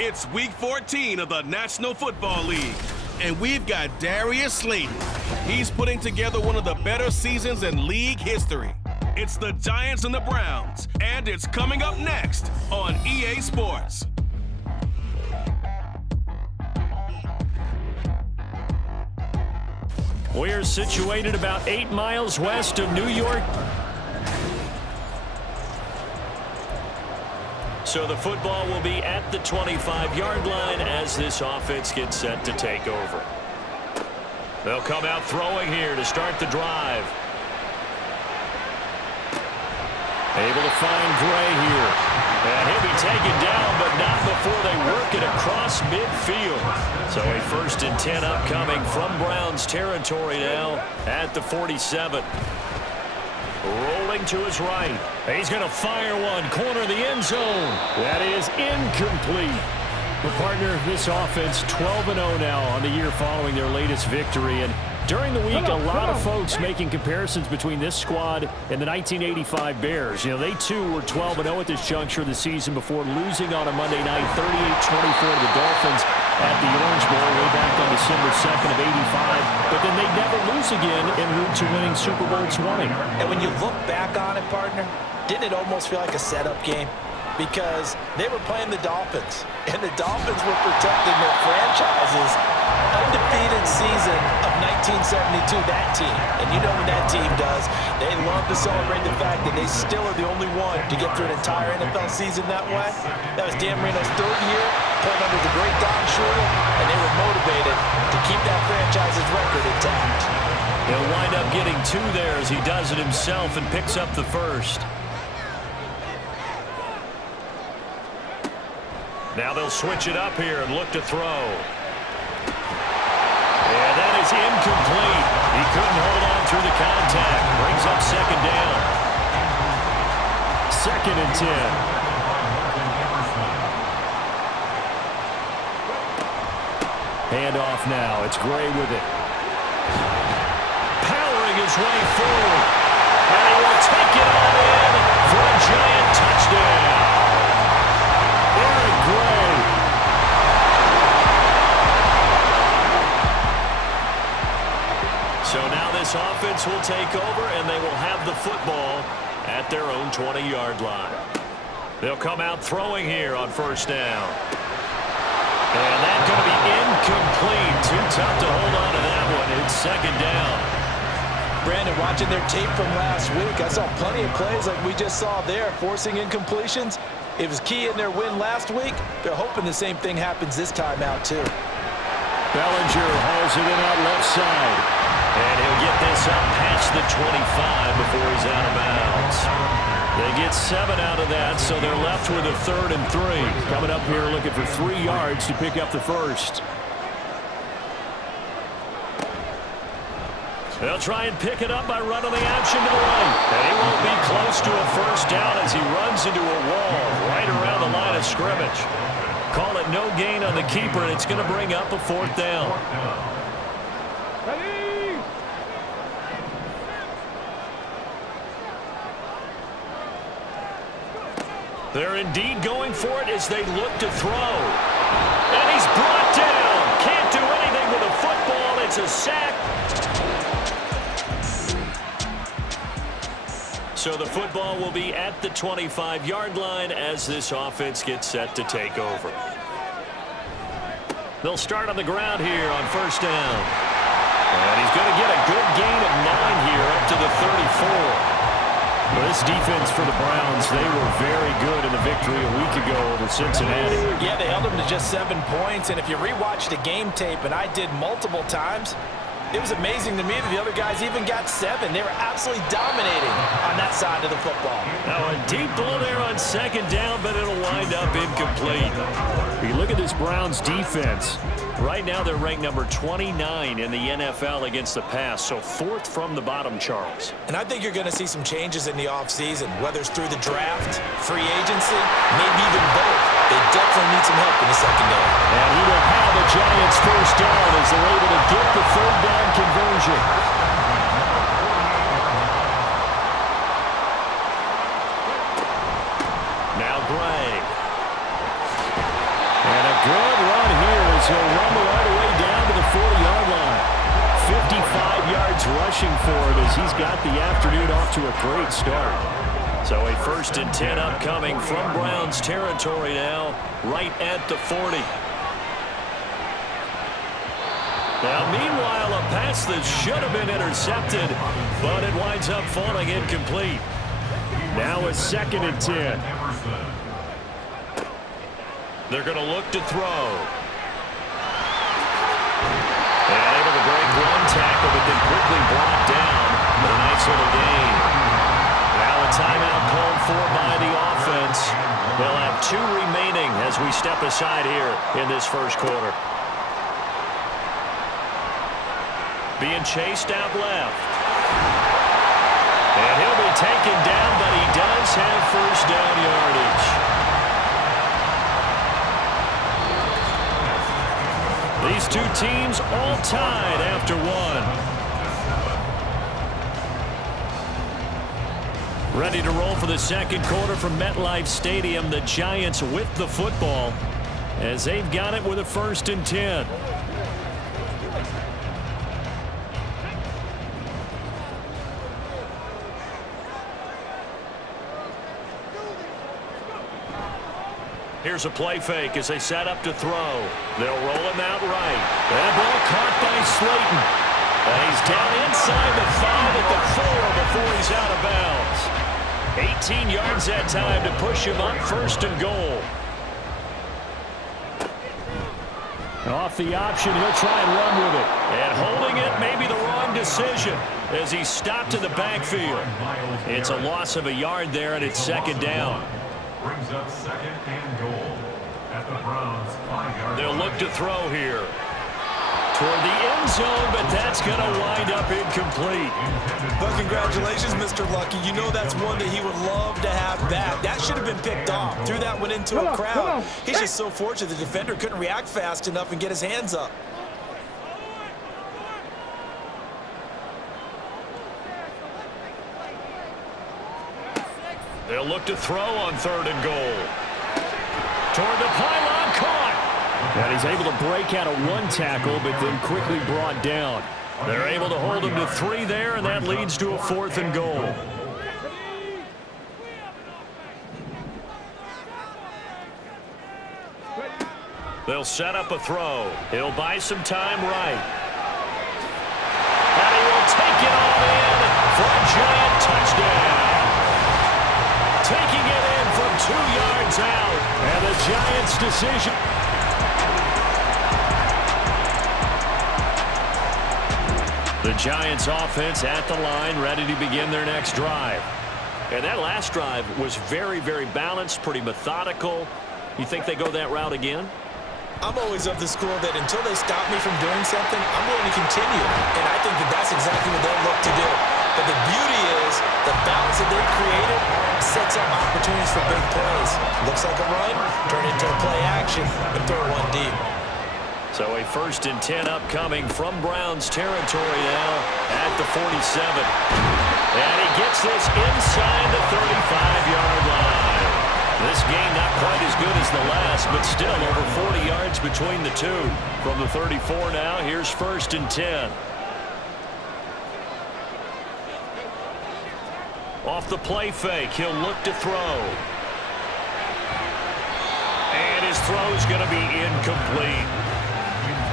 It's Week 14 of the National Football League, and we've got Darius Slayton. He's putting together one of the better seasons in league history. It's the Giants and the Browns, and it's coming up next on EA Sports. We're situated about 8 miles west of New York. So the football will be at the 25-yard line as this offense gets set to take over. They'll come out throwing here to start the drive. Able to find Gray here. And he'll be taken down, but not before they work it across midfield. So a 1st and 10 upcoming from Browns territory now at the 47. Rolling to his right. He's going to fire one. Corner of the end zone. That is incomplete. Well, partner, this offense 12-0 now on the year following their latest victory. And during the week, a lot of folks making comparisons between this squad and the 1985 Bears. You know, they too were 12-0 at this juncture of the season before losing on a Monday night 38-24 to the Dolphins at the Orange Bowl way back on December 2nd of 85. But then they never lose again en route to winning Super Bowl 20. And when you look back on it, partner, didn't it almost feel like a setup game? Because they were playing the Dolphins, and the Dolphins were protecting their franchise's undefeated season of 1972, that team. And you know what that team does. They love to celebrate the fact that they still are the only one to get through an entire NFL season that way. That was Dan Marino's 3rd year, playing under the great Don Shula, and they were motivated to keep that franchise's record intact. He'll wind up getting 2 there as he does it himself and picks up the 1st. Now they'll switch it up here and look to throw. Yeah, that is incomplete. He couldn't hold on through the contact. Brings up 2nd down. 2nd and 10. Handoff now. It's Gray with it. Powering his way forward. And he will take it all in for a giant touchdown. Gray. So now this offense will take over, and they will have the football at their own 20-yard line. They'll come out throwing here on 1st down. And that's going to be incomplete. Too tough to hold on to that one. It's 2nd down. Brandon, watching their tape from last week, I saw plenty of plays like we just saw there, forcing incompletions. It was key in their win last week. They're hoping the same thing happens this time out, too. Bellinger hauls it in out left side. And he'll get this up past the 25 before he's out of bounds. They get 7 out of that, so they're left with a 3rd and 3. Coming up here looking for 3 yards to pick up the 1st. They'll try and pick it up by running the option to the right. And he won't be close to a 1st down as he runs into a wall right around the line of scrimmage. Call it no gain on the keeper, and it's going to bring up a 4th down. Ready? They're indeed going for it as they look to throw. And he's brought down. Can't do anything with a football. It's a sack. So the football will be at the 25-yard line as this offense gets set to take over. They'll start on the ground here on 1st down. And he's going to get a good gain of 9 here up to the 34. Well, this defense for the Browns, they were very good in the victory a week ago over Cincinnati. Yeah, they held them to just 7 points. And if you rewatch the game tape, and I did multiple times, it was amazing to me that the other guys even got 7. They were absolutely dominating on that side of the football. Now a deep ball there on 2nd down, but it'll wind up incomplete. You look at this Browns defense. Right now they're ranked number 29 in the NFL against the pass, so 4th from the bottom, Charles. And I think you're going to see some changes in the offseason, whether it's through the draft, free agency, maybe even both. They definitely need some help in the secondary. And he will have the Giants 1st down as they're able to get the 3rd down conversion. Now Gray. And a He'll rumble all the way down to the 40-yard line. 55 yards rushing for him as he's got the afternoon off to a great start. So a 1st and 10 upcoming from Browns territory now, right at the 40. Now, meanwhile, a pass that should have been intercepted, but it winds up falling incomplete. Now a 2nd and 10. They're going to look to throw. And able to break one tackle, but then quickly brought down. But a nice little gain. Now a timeout called for by the offense. They'll have 2 remaining as we step aside here in this first quarter. Being chased out left. And he'll be taken down, but he does have first down yardage. These 2 teams all tied after 1. Ready to roll for the second quarter from MetLife Stadium. The Giants with the football as they've got it with a 1st and 10. Here's a play fake as they set up to throw. They'll roll him out right. That ball caught by Slayton. And he's down inside the 5 at the 4 before he's out of bounds. 18 yards that time to push him up 1st and goal. Off the option, he'll try and run with it. And holding it may be the wrong decision as he's stopped in the backfield. It's a loss of a yard there, and it's 2nd down. Brings up 2nd and goal at the Browns 5-yard line. They'll look to throw here toward the end zone, but that's going to wind up incomplete. But congratulations, Mr. Lucky. You know that's one that he would love to have back. That should have been picked off. Threw that one into a crowd. He's just so fortunate the defender couldn't react fast enough and get his hands up. They'll look to throw on 3rd and goal. Toward the pylon, caught. And he's able to break out of 1 tackle, but then quickly brought down. They're able to hold him to 3 there, and that leads to a 4th and goal. They'll set up a throw. He'll buy some time right. And he will take it all in for a giant touchdown. Taking it in from 2 yards out. And the Giants' decision. The Giants' offense at the line, ready to begin their next drive. And that last drive was very, very balanced, pretty methodical. You think they go that route again? I'm always of the school that until they stop me from doing something, I'm going to continue. And I think that that's exactly what they'll look to do. But the beauty is the balance that they've created sets up opportunities for big plays. Looks like a run, turn it into a play action, and throw one deep. So a 1st and 10 upcoming from Browns territory now at the 47. And he gets this inside the 35-yard line. This game not quite as good as the last, but still over 40 yards between the 2. From the 34 now, here's 1st and 10. Off the play fake, he'll look to throw. And his throw's going to be incomplete.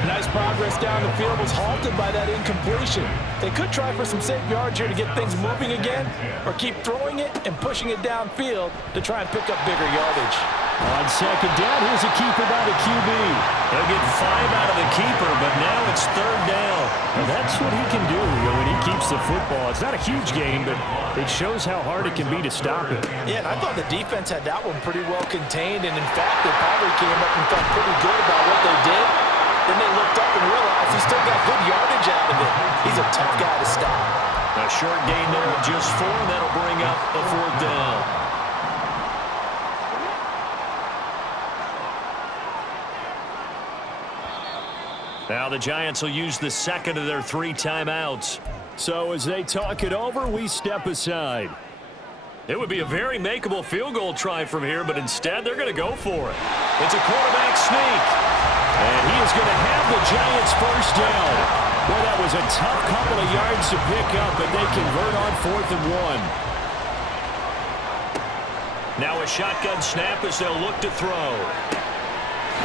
Nice progress down the field was halted by that incompletion. They could try for some safe yards here to get things moving again, or keep throwing it and pushing it downfield to try and pick up bigger yardage. On 2nd down, here's a keeper by the QB. He'll get 5 out of the keeper, but now it's 3rd down. And that's what he can do when he keeps the football. It's not a huge game, but it shows how hard it can be to stop it. Yeah, and I thought the defense had that one pretty well contained, and in fact, they probably came up and felt pretty good about what they did. Then they looked up and realized he still got good yardage out of it. He's a tough guy to stop. A short gain there of just 4, and that'll bring up a 4th down. Now the Giants will use the 2nd of their 3 timeouts. So as they talk it over, we step aside. It would be a very makeable field goal try from here, but instead they're going to go for it. It's a quarterback sneak. And he is going to have the Giants first down. Well, that was a tough couple of yards to pick up, but they convert on 4th and 1. Now a shotgun snap as they'll look to throw.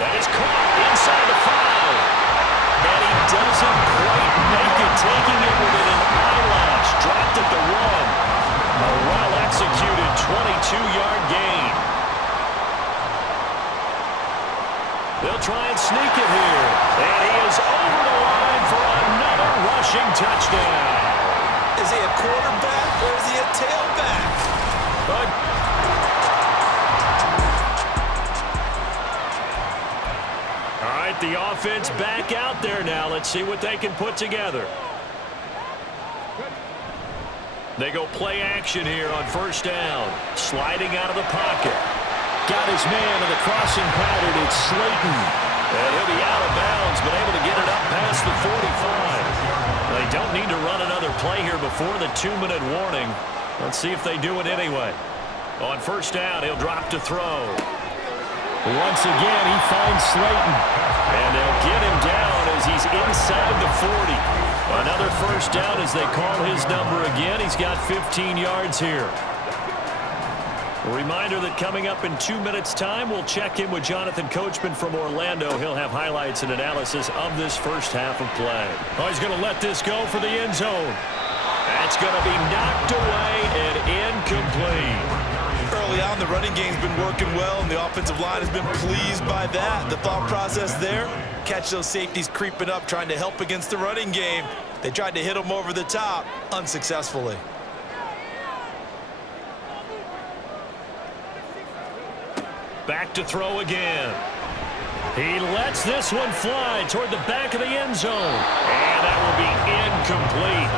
That is caught inside the 5. And he doesn't quite make it, taking it within an eyelash. Dropped at the 1. A well-executed 22-yard gain. They'll try and sneak it here. And he is over the line for another rushing touchdown. Is he a quarterback or is he a tailback? All right, the offense back out there now. Let's see what they can put together. They go play action here on 1st down. Sliding out of the pocket. Got his man in the crossing pattern. It's Slayton. And he'll be out of bounds, but able to get it up past the 45. They don't need to run another play here before the 2-minute warning. Let's see if they do it anyway. On 1st down, he'll drop to throw. Once again, he finds Slayton. And they'll get him down as he's inside the 40. Another 1st down as they call his number again. He's got 15 yards here. A reminder that coming up in 2 minutes' time, we'll check in with Jonathan Coachman from Orlando. He'll have highlights and analysis of this first half of play. Oh, he's going to let this go for the end zone. That's going to be knocked away and incomplete. Early on, the running game's been working well, and the offensive line has been pleased by that. The thought process there, catch those safeties creeping up, trying to help against the running game. They tried to hit them over the top, unsuccessfully. Back to throw again. He lets this one fly toward the back of the end zone. And that will be incomplete.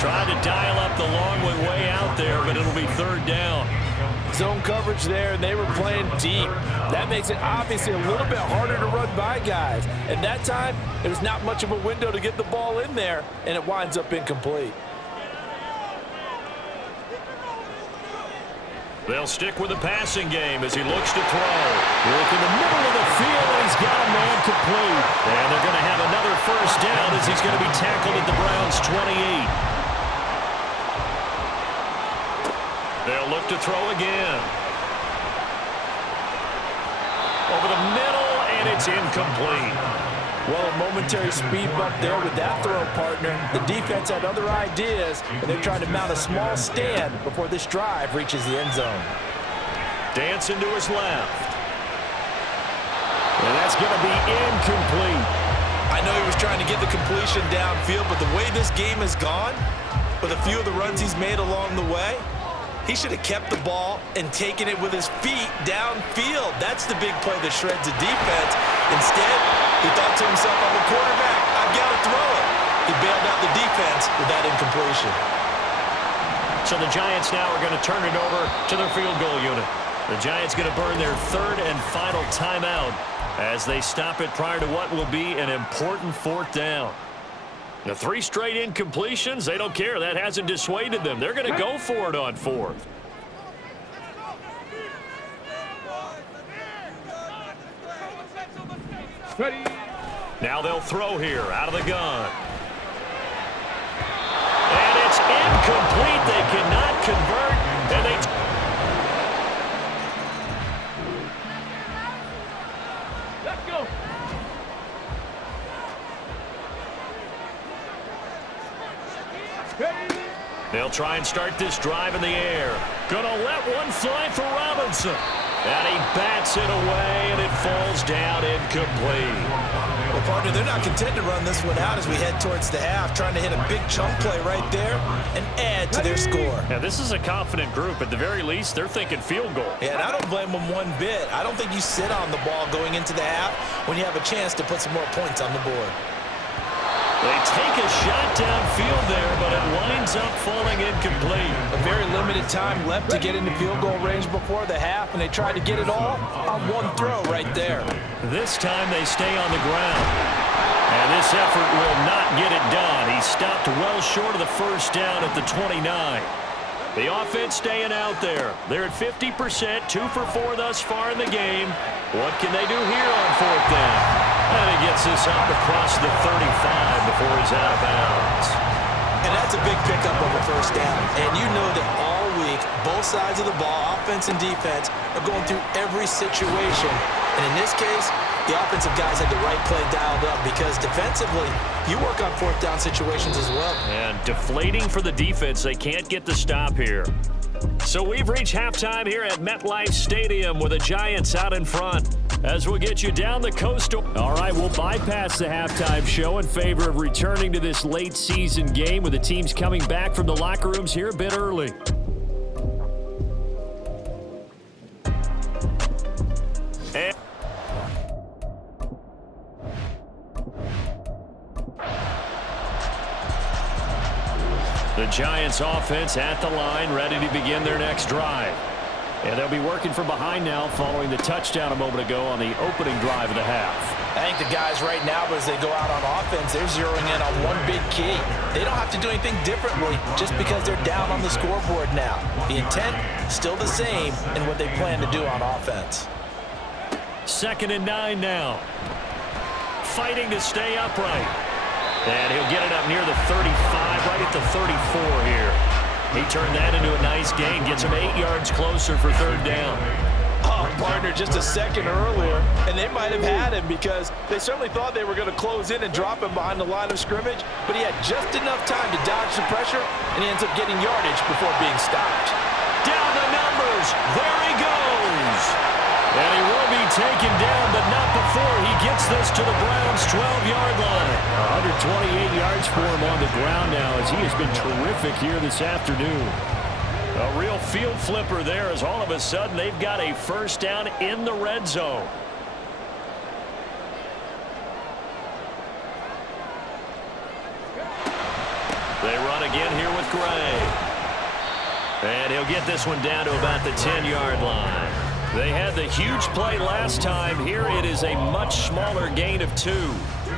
Tried to dial up the long one way out there, but it'll be 3rd down. Zone coverage there, and they were playing deep. That makes it obviously a little bit harder to run by guys. And that time, it was not much of a window to get the ball in there, and it winds up incomplete. They'll stick with the passing game as he looks to throw. Work in the middle of the field, and he's got a man complete. And they're going to have another 1st down as he's going to be tackled at the Browns' 28. They'll look to throw again. Over the middle, and it's incomplete. Well, a momentary speed bump there with that throw, partner. The defense had other ideas, and they're trying to mount a small stand before this drive reaches the end zone. Dancing to his left. And that's going to be incomplete. I know he was trying to get the completion downfield, but the way this game has gone, with a few of the runs he's made along the way, he should have kept the ball and taken it with his feet downfield. That's the big play that shreds the defense. Instead, he thought to himself, I'm a quarterback, I've got to throw it. He bailed out the defense with that incompletion. So the Giants now are going to turn it over to their field goal unit. The Giants going to burn their 3rd and final timeout as they stop it prior to what will be an important 4th down. The 3 straight incompletions, they don't care. That hasn't dissuaded them. They're going to go for it on 4th. Now they'll throw here out of the gun. And it's incomplete. They cannot convert. And they... Let's go. They'll try and start this drive in the air. Gonna let one fly for Robinson. And he bats it away, and it falls down incomplete. Well, partner, they're not content to run this one out as we head towards the half, trying to hit a big chunk play right there and add to their score. Now, this is a confident group. At the very least, they're thinking field goal. Yeah, and I don't blame them one bit. I don't think you sit on the ball going into the half when you have a chance to put some more points on the board. They take a shot downfield there, but it winds up falling incomplete. A very limited time left to get into field goal range before the half, and they tried to get it all on one throw right there. This time they stay on the ground. And this effort will not get it done. He stopped well short of the 1st down at the 29. The offense staying out there. They're at 50%, 2 for 4 thus far in the game. What can they do here on 4th down? And he gets this up across the 35 before he's out of bounds. And that's a big pickup of a 1st down. And you know that all week, both sides of the ball, offense and defense, are going through every situation. And in this case, the offensive guys had the right play dialed up because defensively, you work on 4th down situations as well. And deflating for the defense. They can't get the stop here. So we've reached halftime here at MetLife Stadium with the Giants out in front. As we'll get you down the coast. All right, we'll bypass the halftime show in favor of returning to this late season game with the teams coming back from the locker rooms here a bit early. And the Giants offense at the line, ready to begin their next drive. And they'll be working from behind now following the touchdown a moment ago on the opening drive of the half. I think the guys right now, as they go out on offense, they're zeroing in on one big key. They don't have to do anything differently just because they're down on the scoreboard now. The intent, still the same in what they plan to do on offense. 2nd and 9 now. Fighting to stay upright. And he'll get it up near the 35, right at the 34 here. He turned that into a nice gain, gets him 8 yards closer for 3rd down. Oh, partner, just a second earlier, and they might have had him because they certainly thought they were going to close in and drop him behind the line of scrimmage, but he had just enough time to dodge the pressure, and he ends up getting yardage before being stopped. Down the numbers. There he goes. And he will be taken down, but not before he gets this to the Browns' 12-yard line. 128 yards for him on the ground now as he has been terrific here this afternoon. A real field flipper there as all of a sudden they've got a 1st down in the red zone. They run again here with Gray. And he'll get this one down to about the 10-yard line. They had the huge play last time. Here it is a much smaller gain of 2.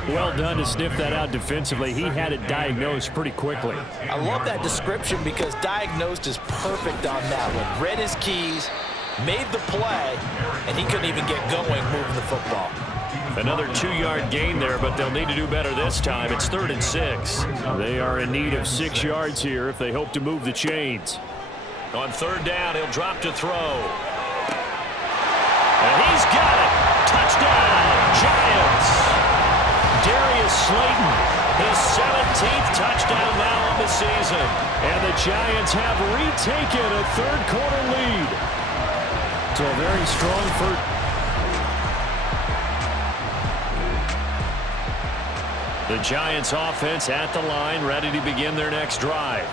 Well done to sniff that out defensively. He had it diagnosed pretty quickly. I love that description because diagnosed is perfect on that one. Read his keys, made the play, and he couldn't even get going moving the football. Another 2-yard gain there, but they'll need to do better this time. It's 3rd and 6. They are in need of 6 yards here if they hope to move the chains. On 3rd down, he'll drop to throw. And he's got it. Touchdown, Giants. Darius Slayton, his 17th touchdown now on the season. And the Giants have retaken a 3rd-quarter lead. So a very strong first. The Giants offense at the line, ready to begin their next drive.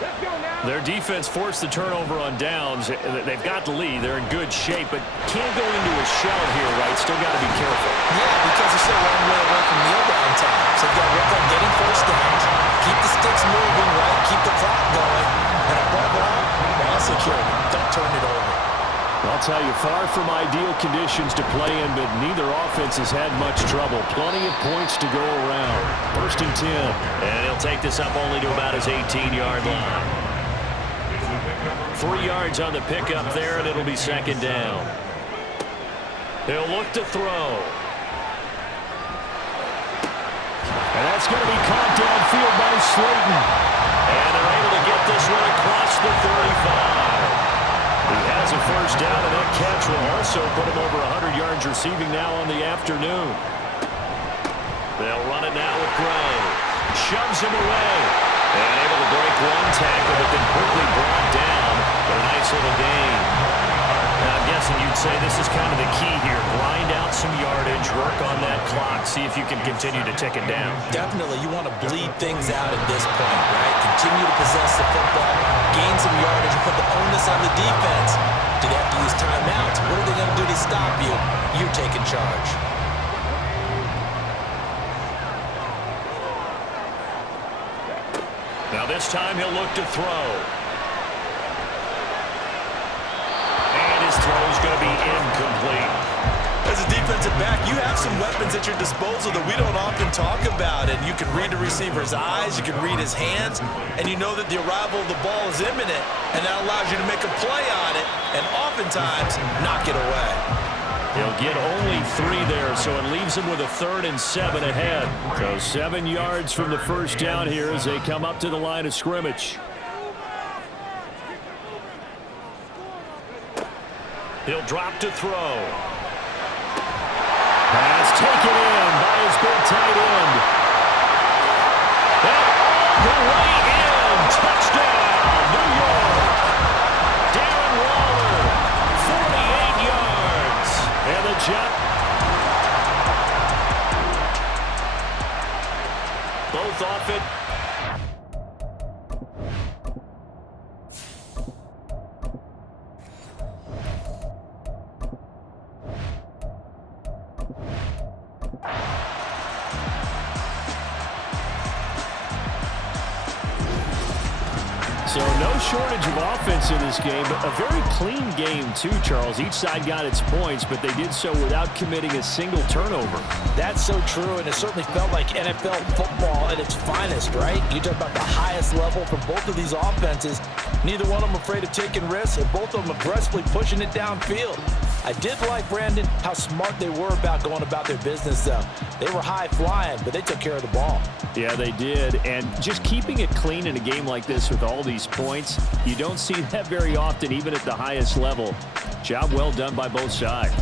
Their defense forced the turnover on downs. They've got the lead. They're in good shape, but can't go into a shell here, right? Still got to be careful. Yeah, because they're still a long way away from kneel down time. So they've got to work on getting 1st downs, keep the sticks moving, right? Keep the clock going. And above all, ball security. Don't turn it over. I'll tell you, far from ideal conditions to play in, but neither offense has had much trouble. Plenty of points to go around. 1st and 10. And he'll take this up only to about his 18-yard line. 3 yards on the pickup there, and it'll be 2nd down. He'll look to throw. And that's going to be caught downfield by Slayton. And they're able to get this one across the 35. He has a 1st down, and that catch will also put him over 100 yards receiving now on the afternoon. They'll run it now with Gray. Shoves him away. And able to break one tackle, but then quickly brought down. But a nice little gain. Now, I'm guessing you'd say this is kind of the key here. Grind out some yardage, work on that clock, see if you can continue to tick it down. Definitely, you want to bleed things out at this point, right? Continue to possess the football, gain some yardage, and put the onus on the defense. Do they have to use timeouts? What are they going to do to stop you? You're taking charge. Now this time he'll look to throw. And his throw is going to be incomplete. as a defensive back, you have some weapons at your disposal that we don't often talk about. And you can read the receiver's eyes, you can read his hands, and you know that the arrival of the ball is imminent, and that allows you to make a play on it and oftentimes knock it away. He'll get only 3 there, so it leaves him with a 3rd and 7 ahead. So 7 yards from the first down here as they come up to the line of scrimmage. He'll drop to throw. Pass taken in by his big tight end. And all the way in. Touchdown, New York. Darren Waller, 48 yards. And the jump. Both off it. So no shortage of offense in this game, but a very clean game too, Charles. Each side got its points, but they did so without committing a single turnover. That's so true, and it certainly felt like NFL football at its finest, right? You talk about the highest level for both of these offenses. Neither one of them afraid of taking risks, and both of them aggressively pushing it downfield. I did like, Brandon, how smart they were about going about their business, though. They were high-flying, but they took care of the ball. Yeah, they did, and just keeping it clean in a game like this with all these points, you don't see that very often, even at the highest level. Job well done by both sides.